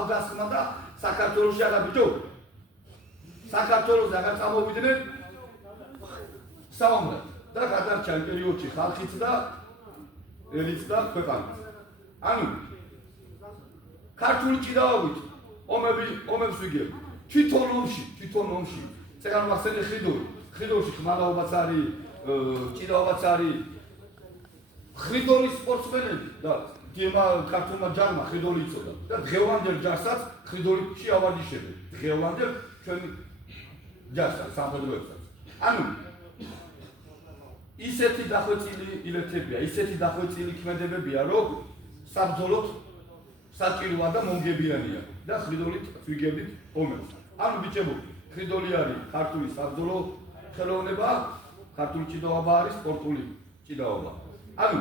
თავდასხმა და საქართველოში არა ბიჭო. საქართველოს რაღაც წამოვიდნენ საომრად და გადარჩა იმ პერიოდში ხალხიც და ელიც და ქვეყანაც. ანუ ქართული ჭიდაობით ომებს ვიგებ. თვითონ ომში. წეგან მახსენე ხიდორში ხმალაობაც არის, ჭიდაობაც არის. ხიდორის სპორტსმენები და გემა ქართულმა ჯარმა ხიდორი იწოდა და დღევანდელ ჯარსაც ხიდორში ავარჯიშებენ. დღევანდელ ჩვენი ჯარსაც სამხედროებსაც. ანუ ისეთი დახვეწილი ილეთებია, ისეთი დახვეწილი ქმედებებია, რომ საბრძოლოდ საჭიროა და მომგებიანია და ხიდოლით ვიგებდით ომებს. ანუ ბიჭებო, ხიდოლი არის ქართული საბრძოლო ხელოვნება, ქართული ჭიდაობა არის სპორტული ჭიდაობა. ანუ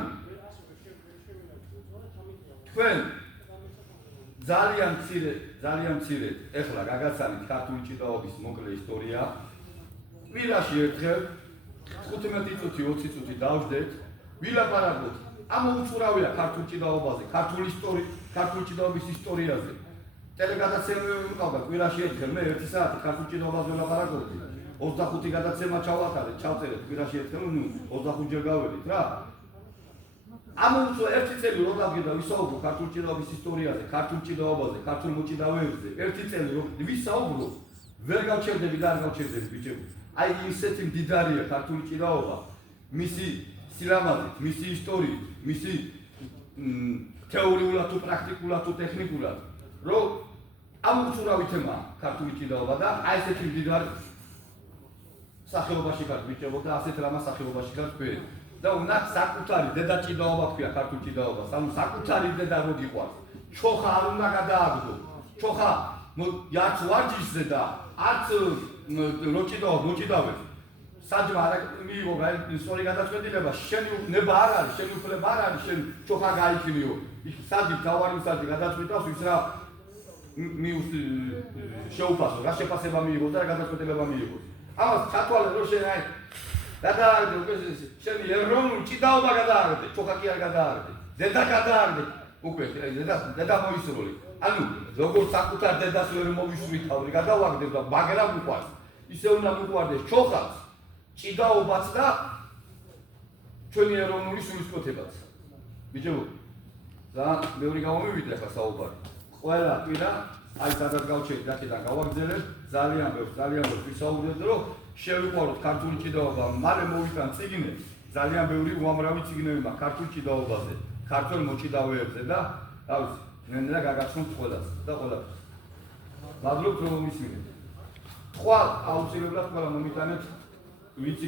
თქვენ ძალიან მცირე ეხლა გაგაცანით ქართული ჭიდაობის მოკლე ისტორია. კვირაში ერთხელ 15 წუთი 20 წუთი დავждეთ, ვილაპარაკოთ. ამოუწურავია ქართული ჭიდაობაზე, ქართული ჭიდაობის ისტორიაზე. ტელეგადაცემები მიყავდა კვირაში ერთხელ, მე 1 საათი ქართული ჭიდაობაზე ვილაპარაკობდი. 25 გადაცემა ჩავახალეთ, ჩავწერეთ კვირაში ერთხელ, 25 ჯერ გავედით რა. ამოუწურავ 1 წელი რომ დავგედა ვისაუბრო ქართული ჭიდაობის ისტორიაზე, ქართული ჭიდაობაზე, ქართულ მოჭიდავეებზე. 1 წელი რომ ვისაუბრო, ვერ გავჩერდები და არ გავჩერდები ბიჭებო. აი ისეთი მდიდარია ქართული ჭიდაობა, მისი სილამაზით, მისი ისტორიით, მისი თეორიულად თუ პრაქტიკულად თუ ტექნიკურად, რომ ამოუწურავი თემაა ქართული ჭიდაობა და აი ესეთი მდიდარი სახეობაში ხარ ბიჭებო და ასეთ რამას სახეობაში ხარ თქვენ. და უნდა საკუთარი დედა ჭიდაობა ქვია ქართული ჭიდაობას, ანუ საკუთარი დედა რო გიყვარს, ჩოხა არ უნდა გადააგდო. ჩოხა არც ვარჯიშზე და არც მოჭიდავებს. საჯმა არ მიიღო სწორი გადაწყვეტილება, შენი ნება არ არის, შენი უფლება არ არის, შენ ჩოხა გაიქნიო. საჯი თავარი საჯი გადაწყვეტავს ის რა შეუფასო, რა შეფასება მიიღო და რა გადაწყვეტილება მიიღო. ამას ჩათვალე რომ შენ აი გადააგდე უკვე შენი ეროვნული ჭიდაობა გადააგდე, ჩოხა კი არ გადააგდე. დედა გადააგდე უკვე დედა მოისროლე. ანუ როგორ საკუთარ დედას ვერ მოვისვრითავდი, გადავაგდებ და მაგრამ უყვარს. ისე უნდა მიყვარდეს ჩოხაც, ჭიდაობაც და ჩვენი ეროვნული სულისკვეთებაც. ბიჭებო, ძალიან ბევრი გამომივიდა ახლა საუბარი. ყველა კვირა აი სადაც გავჩერდით, აქედან გავაგზავნეთ, ძალიან ბევრს ვისაუბრეთ, რომ შევიყვაროთ ქართული ჭიდაობა. მალე მოვიტან წიგნი, ძალიან ბევრი უამრავი წიგნები მაქვს ქართულ ჭიდაობაზე, ქართულ მოჭიდავეებზე და თავის ნენდა გაგაცნობთ ყველას და ყველაფერს. მადლობთ რომ მისმინეთ. თქვა აუცილებლად ყველა მომიტანეთ ვიცი